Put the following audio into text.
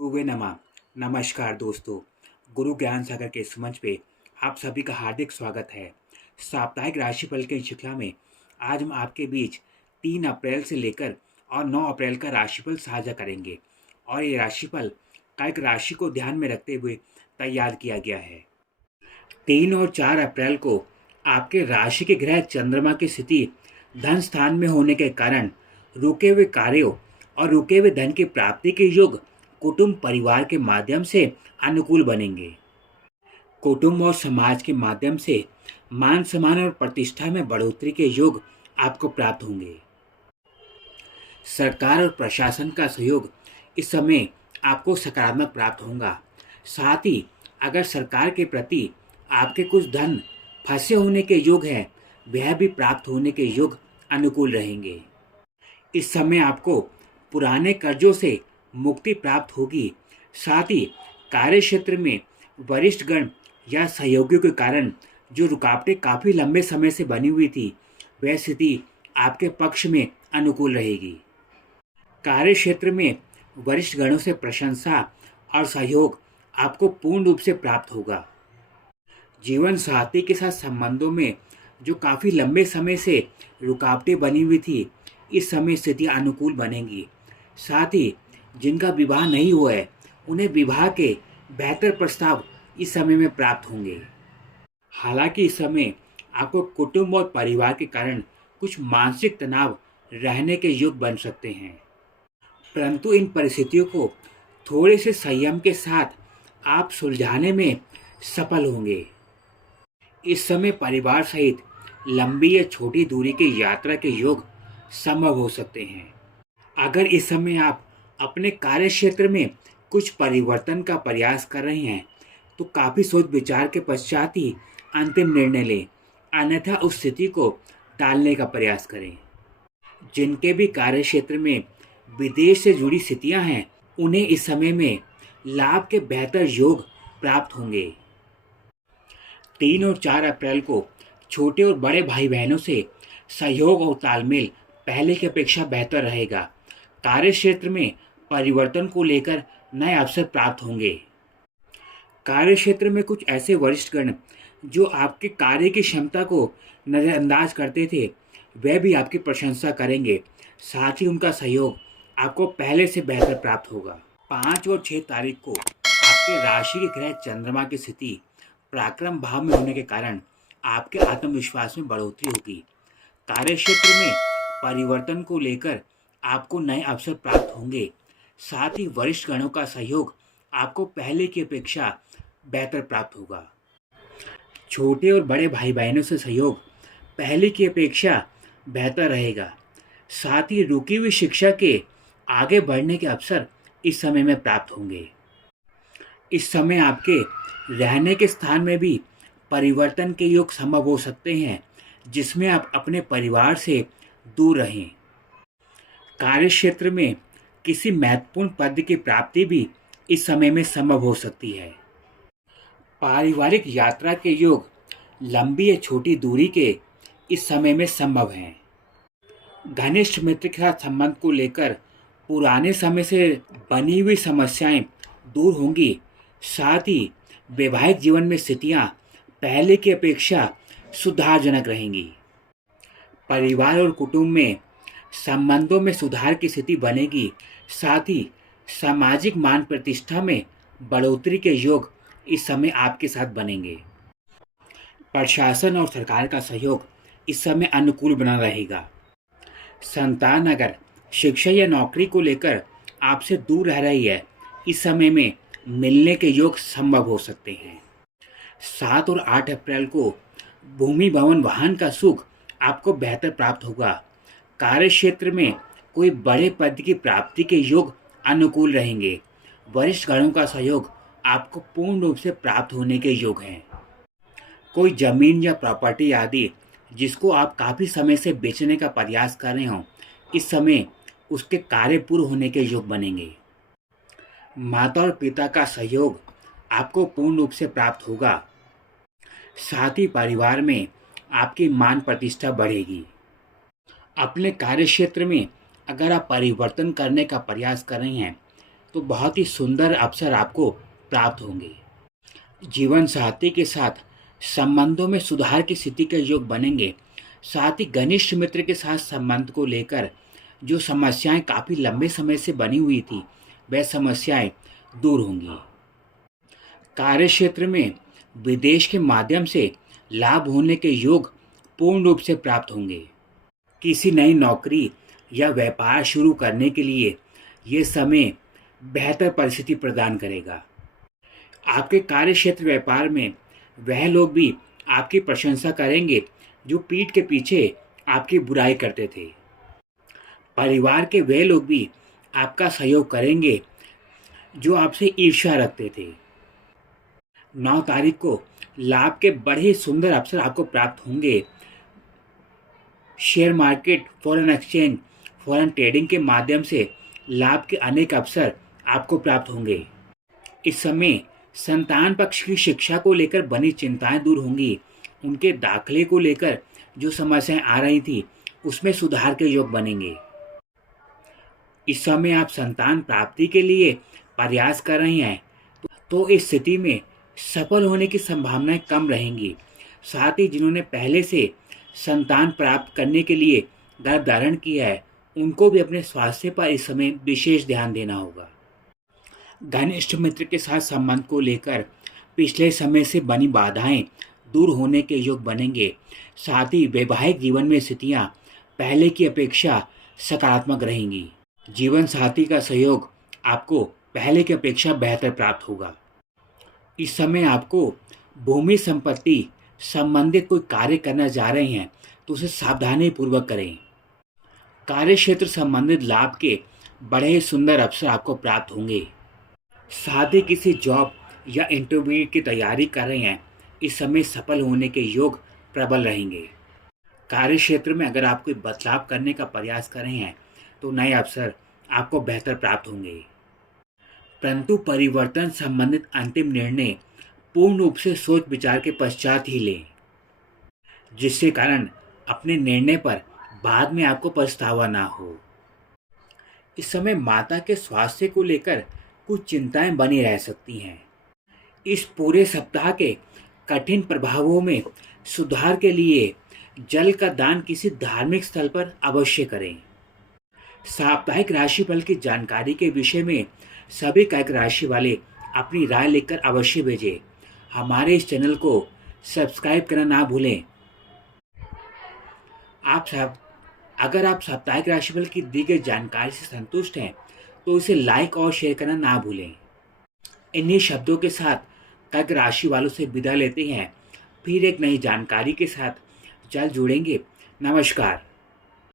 गुरुवे नमः। नमस्कार दोस्तों, गुरु ज्ञान सागर के इस मंच पे आप सभी का हार्दिक स्वागत है। साप्ताहिक राशिफल की श्रृंखला में आज हम आपके बीच 3 अप्रैल से लेकर और 9 अप्रैल का राशिफल साझा करेंगे और ये राशिफल एक राशि को ध्यान में रखते हुए तैयार किया गया है। 3 और 4 अप्रैल को आपके राशि के ग्रह चंद्रमा की स्थिति धन स्थान में होने के कारण रुके हुए कार्यों और रुके हुए धन की प्राप्ति के योग कुटुंब परिवार के माध्यम से अनुकूल बनेंगे। कुटुंब और समाज के माध्यम से मान सम्मान और प्रतिष्ठा में बढ़ोतरी के योग आपको प्राप्त होंगे। सरकार और प्रशासन का सहयोग इस समय आपको सकारात्मक प्राप्त होगा। साथ ही अगर सरकार के प्रति आपके कुछ धन फंसे होने के योग हैं, वह भी प्राप्त होने के योग अनुकूल रहेंगे। इस समय आपको पुराने कर्जों से मुक्ति प्राप्त होगी। साथ ही कार्य क्षेत्र में वरिष्ठ गण या सहयोगियों के कारण जो रुकावटें काफ़ी लंबे समय से बनी हुई थी, वह स्थिति आपके पक्ष में अनुकूल रहेगी। कार्य क्षेत्र में वरिष्ठ गणों से प्रशंसा और सहयोग आपको पूर्ण रूप से प्राप्त होगा। जीवन साथी के साथ संबंधों में जो काफ़ी लंबे समय से रुकावटें बनी हुई थी, इस समय स्थिति अनुकूल बनेगी। साथ ही जिनका विवाह नहीं हुआ है, उन्हें विवाह के बेहतर प्रस्ताव इस समय में प्राप्त होंगे। हालांकि इस समय आपको कुटुंब और परिवार के कारण कुछ मानसिक तनाव रहने के योग बन सकते हैं, परंतु इन परिस्थितियों को थोड़े से संयम के साथ आप सुलझाने में सफल होंगे। इस समय परिवार सहित लंबी या छोटी दूरी की यात्रा के योग संभव हो सकते हैं। अगर इस समय आप अपने कार्य क्षेत्र में कुछ परिवर्तन का प्रयास कर रहे हैं, तो काफ़ी सोच विचार के पश्चात ही अंतिम निर्णय लें, अन्यथा उस स्थिति को टालने का प्रयास करें। जिनके भी कार्य क्षेत्र में विदेश से जुड़ी स्थितियां हैं, उन्हें इस समय में लाभ के बेहतर योग प्राप्त होंगे। 3 और 4 अप्रैल को छोटे और बड़े भाई बहनों से सहयोग और तालमेल पहले की अपेक्षा बेहतर रहेगा। कार्य क्षेत्र में परिवर्तन को लेकर नए अवसर प्राप्त होंगे। कार्य क्षेत्र में कुछ ऐसे वरिष्ठगण जो आपके कार्य की क्षमता को नज़रअंदाज करते थे, वह भी आपकी प्रशंसा करेंगे। साथ ही उनका सहयोग आपको पहले से बेहतर प्राप्त होगा। 5 और 6 तारीख को आपके राशि के ग्रह चंद्रमा की स्थिति पराक्रम भाव में होने के कारण आपके आत्मविश्वास में बढ़ोतरी होगी। कार्य क्षेत्र में परिवर्तन को लेकर आपको नए अवसर प्राप्त होंगे। साथ ही वरिष्ठ गणों का सहयोग आपको पहले की अपेक्षा बेहतर प्राप्त होगा। छोटे और बड़े भाई बहनों से सहयोग पहले की अपेक्षा बेहतर रहेगा। साथ ही रुकी हुई शिक्षा के आगे बढ़ने के अवसर इस समय में प्राप्त होंगे। इस समय आपके रहने के स्थान में भी परिवर्तन के योग संभव हो सकते हैं, जिसमें आप अपने परिवार से दूर रहें। कार्य क्षेत्र में किसी महत्वपूर्ण पद की प्राप्ति भी इस समय में संभव हो सकती है। पारिवारिक यात्रा के योग लंबी या छोटी दूरी के इस समय में संभव हैं। घनिष्ठ मित्र के साथ संबंध को लेकर पुराने समय से बनी हुई समस्याएं दूर होंगी। साथ ही वैवाहिक जीवन में स्थितियां पहले की अपेक्षा सुधारजनक रहेंगी। परिवार और कुटुंब में संबंधों में सुधार की स्थिति बनेगी। साथ ही सामाजिक मान प्रतिष्ठा में बढ़ोतरी के योग इस समय आपके साथ बनेंगे। प्रशासन और सरकार का सहयोग इस समय अनुकूल बना रहेगा। संतान अगर शिक्षा या नौकरी को लेकर आपसे दूर रह रही है, इस समय में मिलने के योग संभव हो सकते हैं। 7 और 8 अप्रैल को भूमि भवन वाहन का सुख आपको बेहतर प्राप्त होगा। कार्य क्षेत्र में कोई बड़े पद की प्राप्ति के योग अनुकूल रहेंगे। वरिष्ठ गणों का सहयोग आपको पूर्ण रूप से प्राप्त होने के योग हैं। कोई जमीन या प्रॉपर्टी आदि जिसको आप काफ़ी समय से बेचने का प्रयास कर रहे हो, इस समय उसके कार्य पूर्ण होने के योग बनेंगे। माता और पिता का सहयोग आपको पूर्ण रूप से प्राप्त होगा। साथ ही परिवार में आपकी मान प्रतिष्ठा बढ़ेगी। अपने कार्य क्षेत्र में अगर आप परिवर्तन करने का प्रयास कर रहे हैं, तो बहुत ही सुंदर अवसर आपको प्राप्त होंगे। जीवन साथी के साथ संबंधों में सुधार की स्थिति के योग बनेंगे। साथ ही घनिष्ठ मित्र के साथ संबंध को लेकर जो समस्याएं काफ़ी लंबे समय से बनी हुई थी, वह समस्याएं दूर होंगी। कार्य क्षेत्र में विदेश के माध्यम से लाभ होने के योग पूर्ण रूप से प्राप्त होंगे। किसी नई नौकरी या व्यापार शुरू करने के लिए ये समय बेहतर परिस्थिति प्रदान करेगा। आपके कार्य क्षेत्र व्यापार में वह लोग भी आपकी प्रशंसा करेंगे जो पीठ के पीछे आपकी बुराई करते थे। परिवार के वे लोग भी आपका सहयोग करेंगे जो आपसे ईर्ष्या रखते थे। 9 तारीख को लाभ के बड़े सुंदर अवसर आपको प्राप्त होंगे। Share market, foreign exchange, foreign trading के माध्यम से लाभ के अनेक अवसर आपको प्राप्त होंगे। इस समय संतान पक्ष की शिक्षा को लेकर बनी चिंताएं दूर होंगी। उनके दाखिले को लेकर जो समस्याएं आ रही थी, उसमें सुधार के योग बनेंगे। इस समय आप संतान प्राप्ति के लिए प्रयास कर रहे हैं तो इस स्थिति में सफल होने की संभावनाएं कम रहेंगी। साथ ही जिन्होंने पहले से संतान प्राप्त करने के लिए गर्भ धारण किया है, उनको भी अपने स्वास्थ्य पर इस समय विशेष ध्यान देना होगा। घनिष्ठ मित्र के साथ संबंध को लेकर पिछले समय से बनी बाधाएं दूर होने के योग बनेंगे। साथ ही वैवाहिक जीवन में स्थितियां पहले की अपेक्षा सकारात्मक रहेंगी। जीवन साथी का सहयोग आपको पहले की अपेक्षा बेहतर प्राप्त होगा। इस समय आपको भूमि संपत्ति संबंधित कोई कार्य करना जा रहे हैं तो उसे सावधानी पूर्वक करें। कार्य क्षेत्र संबंधित लाभ के बड़े सुंदर अवसर आपको प्राप्त होंगे। साथ ही किसी जॉब या इंटरव्यू की तैयारी कर रहे हैं, इस समय सफल होने के योग प्रबल रहेंगे। कार्य क्षेत्र में अगर आप कोई बदलाव करने का प्रयास कर रहे हैं तो नए अवसर आपको बेहतर प्राप्त होंगे। परंतु परिवर्तन संबंधित अंतिम निर्णय पूर्ण रूप से सोच विचार के पश्चात ही लें, जिससे कारण अपने निर्णय पर बाद में आपको पछतावा ना हो। इस समय माता के स्वास्थ्य को लेकर कुछ चिंताएं बनी रह सकती हैं। इस पूरे सप्ताह के कठिन प्रभावों में सुधार के लिए जल का दान किसी धार्मिक स्थल पर अवश्य करें। साप्ताहिक राशिफल की जानकारी के विषय में सभी कर्क राशि वाले अपनी राय लिखकर अवश्य भेजें। हमारे इस चैनल को सब्सक्राइब करना ना भूलें। अगर आप साप्ताहिक राशिफल की दी गई जानकारी से संतुष्ट हैं तो इसे लाइक और शेयर करना ना भूलें। इन्हीं शब्दों के साथ कर्क राशि वालों से विदा लेते हैं। फिर एक नई जानकारी के साथ जल्द जुड़ेंगे। नमस्कार।